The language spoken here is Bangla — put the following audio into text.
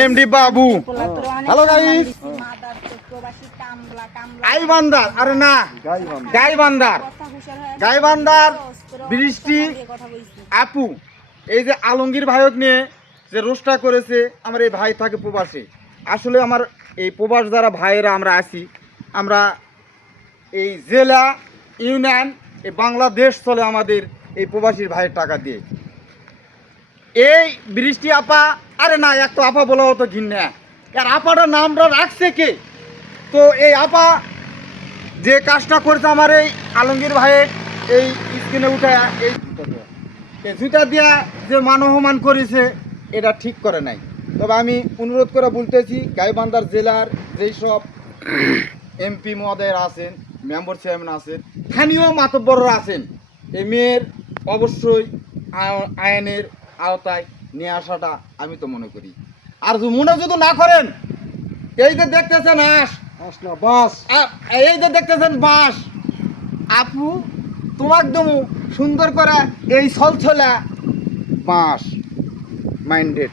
এমডি বাবু হ্যালো গাইস গাইবান্ধার আরে না গাইবান্ধার বৃষ্টি আপু এই যে আলমগীর ভাইক নিয়ে যে রোস্টটা করেছে আমার এই ভাই থাকে প্রবাসী আসলে আমার এই প্রবাস যারা ভাইয়েরা আমরা আছি আমরা এই জেলা ইউনিয়ন এই বাংলাদেশ চলে আমাদের এই প্রবাসীর ভাইয়ের টাকা দিয়ে এই বৃষ্টি আপা আরে না এক তো আপা বলা হতো ঘিন্না আর আপাটার নামটা রাখছে কে তো এই আপা যে কাজটা করেছে আমার এই আলমগীর ভাইয়ের এই স্ক্রিনে উঠে এই জুতা দিয়া যে মানবমান করেছে এটা ঠিক করে নাই তবে আমি অনুরোধ করে বলতেছি গাইবান্ধার জেলার যেই সব এমপি মহোদয়ের আছেন মেম্বার চেয়ারম্যান আছেন স্থানীয় মাতব্বররা আছেন এই মেয়ের অবশ্যই আইনের আওতায় নিয়ে আসাটা আমি তো মনে করি আর মনে যদি না করেন এই যে দেখতেছেন বাস এই যে দেখতেছেন বাস আপু তোমার একদম সুন্দর করে এই ছলছলা বাস মাইন্ডেড